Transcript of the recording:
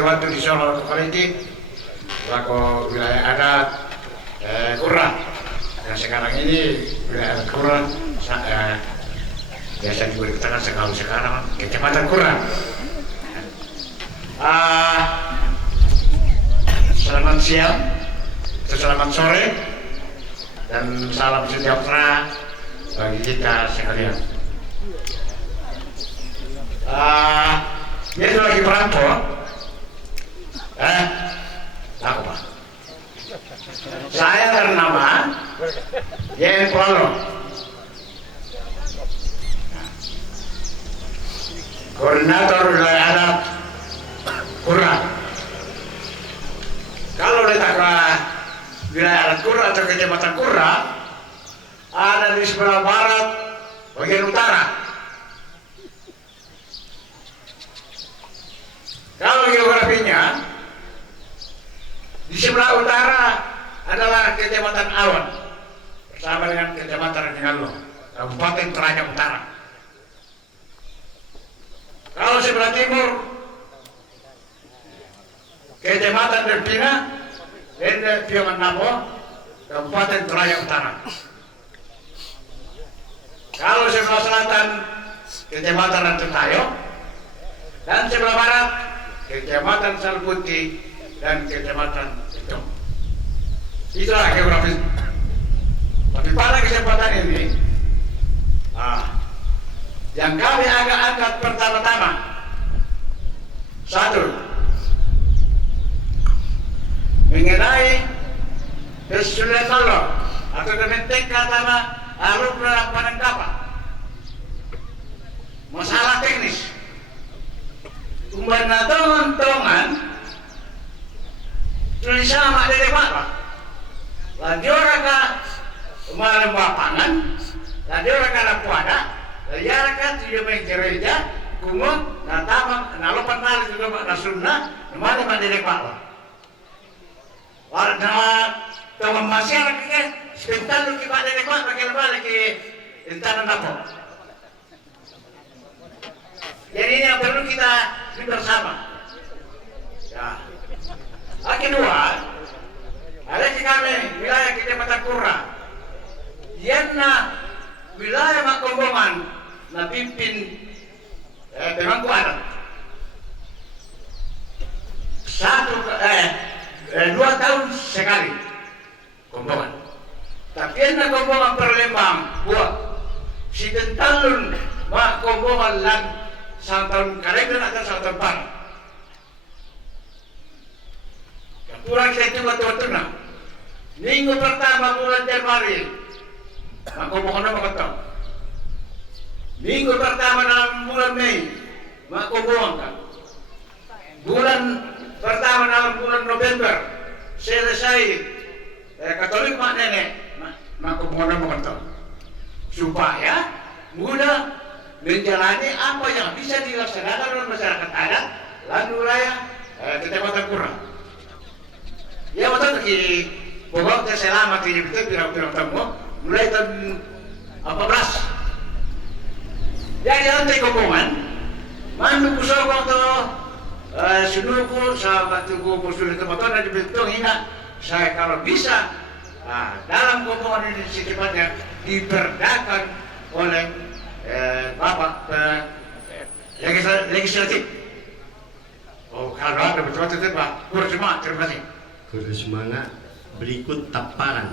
waktu di Solo Kokoliti, selaku wilayah adat Kurang. Dan sekarang ini wilayah adat Kurang biasa diberikan sekarang Kecamatan Kurang. Selamat siang, selamat sore, dan salam sejahtera bagi kita sekalian. Dia lagi perantau. Aku Pak. Saya bernama Yen Prolo. Koordinator wilayah adat Kurang. Kalau letak wilayah adat Kurang atau Kecamatan Kurang ada di sebelah barat bagian utara. Kalau geografinya di sebelah utara adalah Kecamatan Awan bersama dengan Kecamatan Ringallo, Kabupaten Toraja Utara. Kalau sebelah timur Kecamatan Delpina dan Piaman Namo, Kabupaten Toraja Utara. Kalau sebelah selatan Kecamatan Rantutayo dan sebelah barat Kecamatan Salputi dan Kecamatan Itu. Itulah geografis. Tapi pada kesempatan ini, yang kami akan angkat pertama-tama, satu, mengenai kesulitan Allah atau kementek katama alur penangkapan masalah teknis. Umpana tongan tulisan mak dede pak lanjut raka malam lapangan lanjut raka napuada lanjut raka tidak main gereja kumut natama nalopan nali juga mak nasunna mana mak dede pak warna tongan masyarakat ke sebentar lu kipak dede pak balik ke intanan dapur. Jadi ini yang perlu kita bersama. Ya. Kedua, ada di kami wilayah Kecamatan Kurang. Yana wilayah Makomboman na pimpin pemangku adat. 2 tahun sekali Komboman. Tapi na Komboman perlembang buat si tentalun Makomboman lang tahun kalender atau 1 tahun pan. Kurang saya coba tuan-tuan. Minggu pertama bulan Januari, maka mohon apa. Minggu pertama dalam bulan Mei, maka mohon. Bulan pertama dalam bulan November selesai Katolik mak nenek, maka mohon apa. Supaya mudah menjalani apa yang bisa dilaksanakan oleh masyarakat adat lalu wilayah Kecamatan Kurang. Ya betul ki pokoknya selama ini betul pirang-pirang tahun mulai tahun 14. Jadi nanti komongan mandu kusokong to sunuku sahabat tuku kusul itu motor dan dibentuk hingga saya kalau bisa dalam komongan ini secepatnya diperdakan oleh Bapak legislatif. Oh, kalau ada betul-betul Pak, kurang semangat, terima kasih. Semangat berikut taparan.